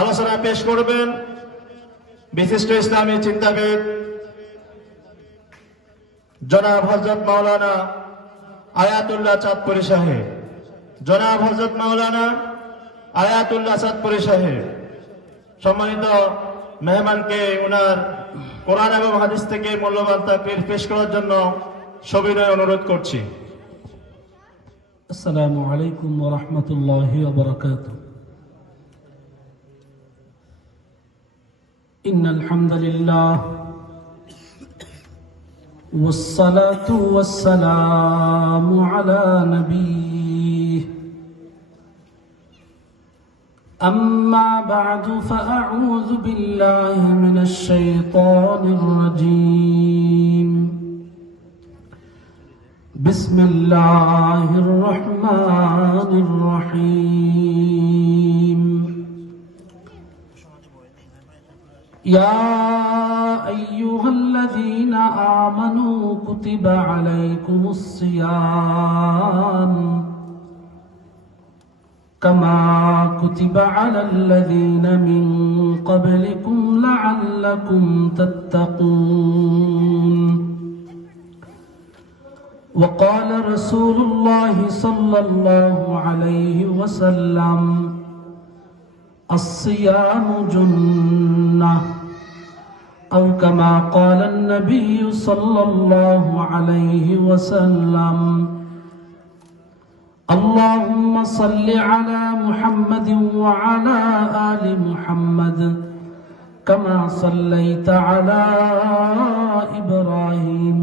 আলোচনা পেশ করবেন। বিশিষ্ট ইসলামী চিন্তাবিদ জনাব হজরত মাওলানা আয়াতুল্লাহ চাঁদপুরি সাহেব। জনাব হজরত মাওলানা আয়াতুল্লাহ চাঁদপুরি সাহেব। সম্মানিত মেহমানকে ওনার কোরআন এবং হাদিস থেকে মূল্যবান তাকে পেশ করার জন্য সবিনয় অনুরোধ করছি। আসসালামু আলাইকুম রহমতুল্লাহ রাহমাতুল্লাহি إن الحمد لله والصلاة والسلام على نبيه. أما بعد فأعوذ بالله من الشيطان الرجيم. بسم الله الرحمن الرحيم. يا أيها الذين آمنوا كتب عليكم الصيام كما كتب على الذين من قبلكم لعلكم تتقون. وقال رسول الله صلى الله عليه وسلم الصيام جنة أو كما قال النبي صلى الله عليه وسلم اللهم صل على محمد وعلى آل محمد كما صليت على إبراهيم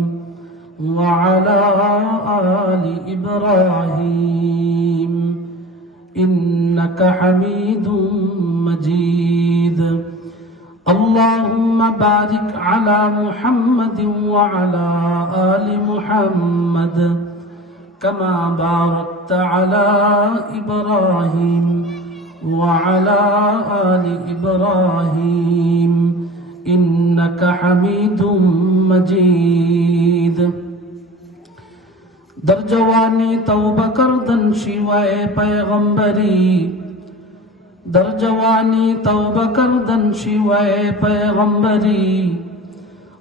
وعلى آل إبراهيم. إنك حميد مجيد. اللهم بارك على محمد وعلى آل محمد كما باركت على إبراهيم وعلى آل إبراهيم. إنك حميد مجيد. در جوانی توبه کردن شیوه پیغمبری در جوانی توبه کردن شیوه پیغمبری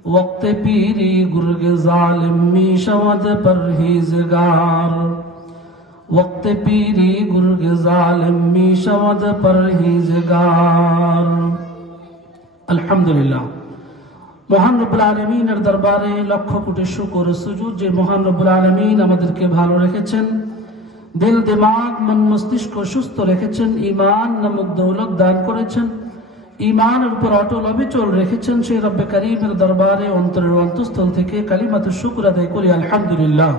وقت پیری گرگ ظالم می شود پرهیزگار وقت پیری گرگ ظالم می شود پرهیزگار আলহামদুলিল্লাহ মহান রব্বুল আলমিনের দরবারে লক্ষ কোটি শুকর সুজুদ যে মহান রব্বুল আলমিন আমাদেরকে ভালো রেখেছেন দিল দিমাগ, মন মস্তিষ্ক সুস্থ রেখেছেন ইমান নামক দৌলত দান করেছেন ইমানের উপর অটল অবিচল রেখেছেন সেই রব্বে করিমের দরবারে, অন্তরের অন্তঃস্থল থেকে কালিমাত শুকুর আদায় করি, আলহামদুলিল্লাহ।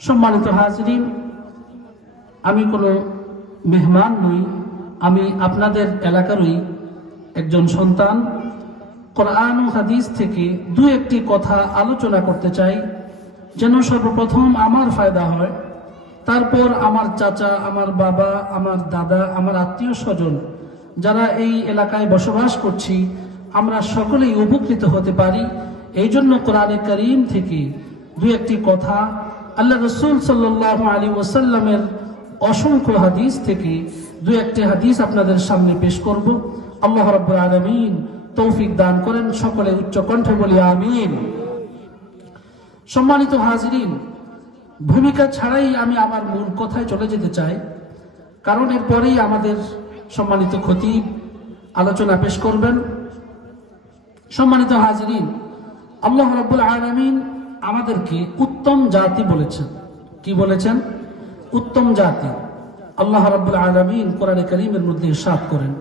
সম্মানিত হাজরিন, আমি কোনো মেহমান নই, আমি আপনাদের এলাকারই একজন সন্তান। কোরআন ও হাদিস থেকে দু একটি কথা আলোচনা করতে চাই, যেন সর্বপ্রথম আমার ফায়দা হয়। তারপর আমার চাচা, আমার বাবা, আমার দাদা, আমার আত্মীয় স্বজন, যারা এই এলাকায় বসবাস করছি, আমরা সকলেই উপকৃত হতে পারি। এই জন্য কোরআনে করিম থেকে দু একটি কথা আল্লাহ রসুল সাল্লাহ আলী ওসাল্লামের অসংখ্য হাদিস থেকে দু একটি হাদিস আপনাদের সামনে পেশ করব। আল্লাহ রব্বুল আলমিন তৌফিক দান করেন সকলে উচ্চ কণ্ঠে বলি আমিন। সম্মানিত হাজরিন ভূমিকা ছাড়াই আমি আমার মূল কথায় চলে যেতে চাই কারণ এরপরেই আমাদের সম্মানিত খতিব আলোচনা পেশ করবেন সম্মানিত হাজরিন আল্লাহ রব্বুল আলমিন আমাদেরকে উত্তম জাতি বলেছেন কি বলেছেন উত্তম জাতি আল্লাহ রব্বুল আলমিন কোরআন করিমের মধ্যে সাত করেন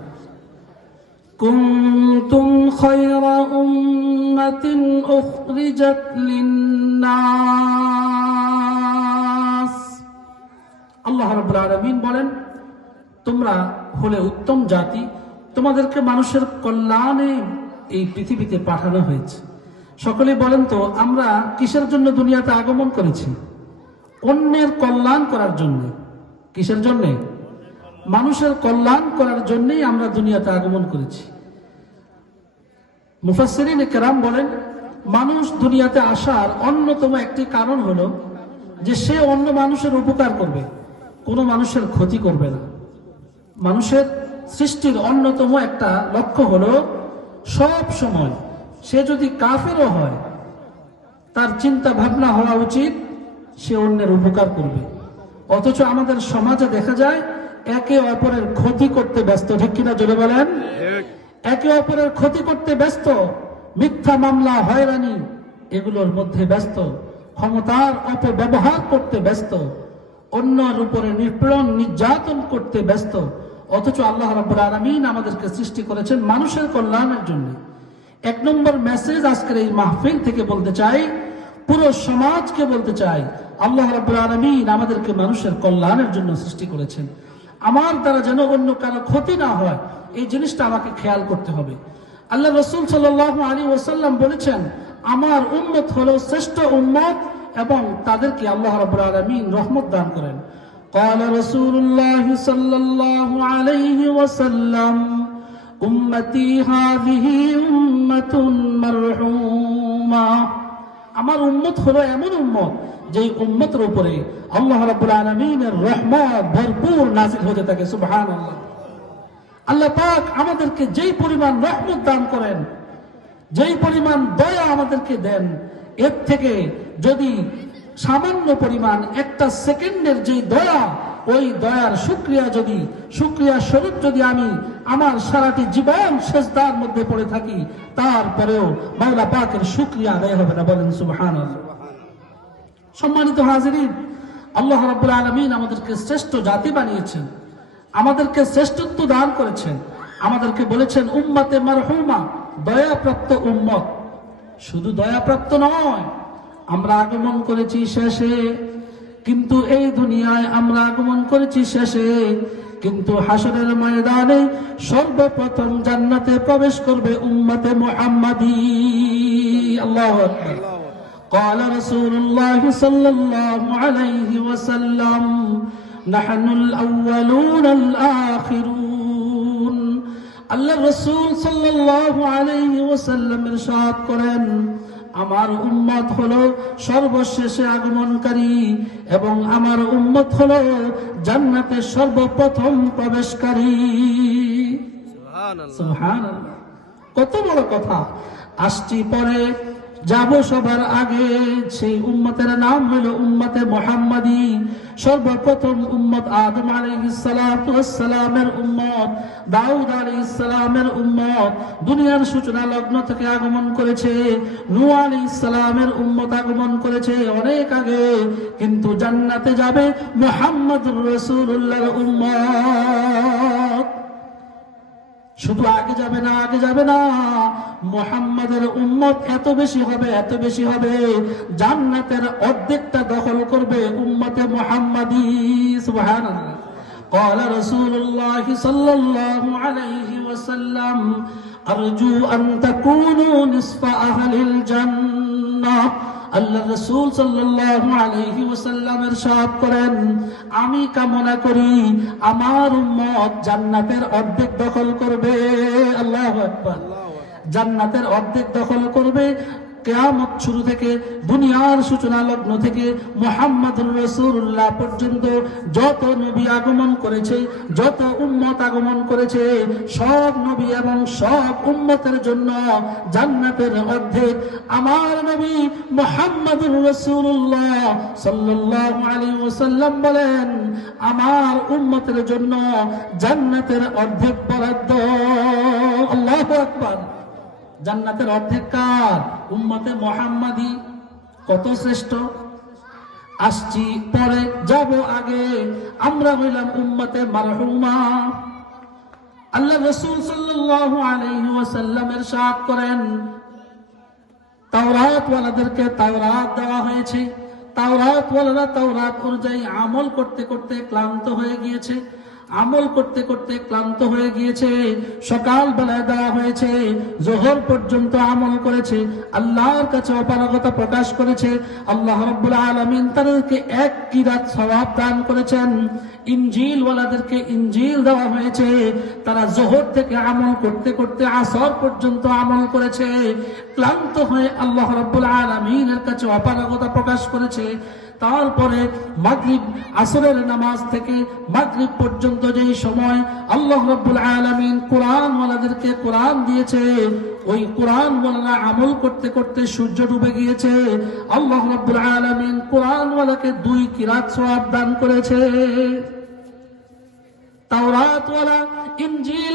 كنتم خير أمة أخرجت للناس আল্লাহ রাব্বুল আলামিন বলেন, তোমরা হলে উত্তম জাতি। তোমাদেরকে মানুষের কল্যাণে এই পৃথিবীতে পাঠানো হয়েছে। সকলে বলেন তো, আমরা কিসের জন্য দুনিয়াতে আগমন করেছি? অন্যের কল্যাণ করার জন্য। কিসের জন্যে? মানুষের কল্যাণ করার জন্যই আমরা দুনিয়াতে আগমন করেছি। মুফাসসিরিন কেরাম বলেন, মানুষ দুনিয়াতে আসার অন্যতম একটি কারণ হলো যে সে অন্য মানুষের উপকার করবে। কোনো মানুষের ক্ষতি করবে না। মানুষের সৃষ্টির অন্যতম একটা লক্ষ্য হলো সব সময় সে যদি কাফেরও হয়, তার চিন্তা ভাবনা হওয়া উচিত, সে অন্যের উপকার করবে। অথচ আমাদের সমাজে দেখা যায়, একে অপরের ক্ষতি করতে ব্যস্ত, ঠিক কিনা জোরে বলেন? একে অপরের ক্ষতি করতে ব্যস্ত, মিথ্যা মামলা, হয়রানি, এগুলোর মধ্যে ব্যস্ত, ক্ষমতার অপব্যবহার করতে ব্যস্ত। অন্যের উপরে নিপীড়ন, নির্যাতন করতে ব্যস্ত। অথচ আল্লাহ রাব্বুল আলামিন আমাদেরকে সৃষ্টি করেছেন মানুষের কল্যাণের জন্য। এক নম্বর মেসেজ আজকের এই মাহফিল থেকে বলতে চাই, পুরো সমাজকে বলতে চাই, আল্লাহ রাব্বুল আলামিন আমাদেরকে মানুষের কল্যাণের জন্য সৃষ্টি করেছেন। আমার দ্বারা যেন অন্য কারও ক্ষতি না হয়, এই জিনিসটা আমাকে খেয়াল করতে হবে। আল্লাহ রসুল সাল্লাহ আলী ওসাল্লাম বলেছেন, আমার উম্মত হলো শ্রেষ্ঠ উম্মত এবং তাদেরকে আল্লাহ রাব্বুল আলামিন রহমত দান করেন قال رسول الله صلى الله عليه وسلم উম্মতি হাদিহি উম্মাতুন মারহুমা আমার উম্মত হলো এমন উম্মত যে উম্মতের উপরে আল্লাহ রাব্বুল আলামিনের রহমত ভরপুর নাজিল হতে থাকে সুবহানাল্লাহ আল্লাহ পাক আমাদেরকে যেই পরিমাণ রহমত দান করেন যেই পরিমাণ দয়া আমাদেরকে দেন এর থেকে যদি সামান্য পরিমাণ একটা সেকেন্ডের যে দয়া, ওই দয়ার শুক্রিয়া যদি, শুক্রিয়া স্বরূপ যদি আমি আমার সারাটি জীবন শেষ শেষদার মধ্যে পড়ে থাকি, তারপরেও মাওলা পাকের শুক্রিয়া আদায় হবে না বলেন সুবহান সম্মানিত হাজিরিন, আল্লাহ রাব্বুল আলামিন আমাদেরকে শ্রেষ্ঠ জাতি বানিয়েছেন, আমাদেরকে শ্রেষ্ঠত্ব দান করেছেন, আমাদেরকে বলেছেন উম্মতে মারহুমা, দয়াপ্রাপ্ত উম্মত। শুধু দয়াপ্রাপ্ত নয় আমরা আগমন করেছি শেষে কিন্তু এই দুনিয়ায় আমরা আগমন করেছি শেষে কিন্তু হাসরের ময়দানে সর্বপ্রথম জান্নাতে প্রবেশ করবে উম্মতে মুহাম্মাদি আল্লাহু আকবার قال رسول الله صلى الله عليه وسلم نحن الأولون الآخرون আল্লাহ রসুল ওয়াসাল্লাম ইরশাদ করেন আমার উম্মত হলো সর্বশেষে আগমনকারী এবং আমার উম্মত হলো জান্নাতে সর্বপ্রথম প্রবেশকারী। কত বড় কথা। আসছি পরে যাব সবার আগে। সেই উম্মতের নাম হলো উম্মতে মোহাম্মদী। সর্বপ্রথম উম্মত আদম আলাইহিসসালামের উম্মত, দাউদ আলাইহিসসালামের উম্মত। দুনিয়ার সূচনা লগ্ন থেকে আগমন করেছে, নূহ আলাইহিসসালামের উম্মত আগমন করেছে অনেক আগে। কিন্তু জান্নাতে যাবে মোহাম্মদ রসুল্লাহ উম্মত। শুধু আগে যাবে না আগে যাবে না মোহাম্মদের উম্মত এত বেশি হবে এত বেশি হবে জান্নাতের অর্ধেকটা দখল করবে উম্মতে মোহাম্মদী সুবহানাল্লাহ قال رسول الله صلى الله عليه وسلم أرجو أن تكونوا نصف أهل الجنة আল্লাহ রসুল আলাইহি ওয়াসাল্লাম ইরশাদ করেন, আমি কামনা করি আমার উম্মত জান্নাতের অর্ধেক দখল করবে। আল্লাহ জান্নাতের অর্ধেক দখল করবে কেয়ামত শুরু থেকে, দুনিয়ার সূচনা লগ্ন থেকে মোহাম্মদুর রসুল্লাহ পর্যন্ত যত নবী আগমন করেছে, যত উম্মত আগমন করেছে, সব নবী এবং সব উম্মতের জন্য জান্নাতের অর্ধেক আমার নবী মোহাম্মদুর রসুল্লাহ সাল্লাল্লাহু আলাইহি ওয়াসাল্লাম বলেন, আমার উম্মতের জন্য জান্নাতের অর্ধেক বরাদ্দ। আল্লাহু আকবার। জান্নাতের অর্ধেক কার? উম্মতে মোহাম্মদী কত শ্রেষ্ঠ? আসছি পরে, যাব আগে। আমরা হইলাম উম্মতে মারহুমা। আল্লাহ রসুল সাল্লাল্লাহু আলাইহি ওয়াসাল্লাম ইরশাদ করেন। তাওরাত ওয়ালাদেরকে তাওরাত দেওয়া হয়েছে। তাওরাত ওয়ালারা তাওরাত অনুযায়ী আমল করতে করতে ক্লান্ত হয়ে গিয়েছে। আমল করতে করতে ক্লান্ত হয়ে গিয়েছে সকাল বেলায় দেওয়া হয়েছে, জোহর পর্যন্ত আমল করেছে, আল্লাহর কাছে অপারগতা প্রকাশ করেছে, আল্লাহ রব্বুল আলমিন তাদেরকে এক কিরাত স্বভাব দান করেছেন। ইঞ্জিল ওয়ালাদেরকে ইঞ্জিল দেওয়া হয়েছে, তারা জোহর থেকে আমল করতে করতে আসর পর্যন্ত আমল করেছে, ক্লান্ত হয়ে আল্লাহ রব্বুল আলমিনের কাছে অপারগতা প্রকাশ করেছে। তারপরে মাগরিব, আসরের নামাজ থেকে মাগরিব পর্যন্ত যেই সময় আল্লাহ রব্বুল আলামিন কোরআন ওয়ালাদেরকে কোরআন দিয়েছে, ওই কোরআন ওয়ালা আমল করতে করতে সূর্য ডুবে গিয়েছে। আল্লাহ রব্বুল আলামিন কোরআন ওয়ালাকে দুই কিরাত সওয়াব দান করেছে। তাওরাত ওয়ালা ইনজিল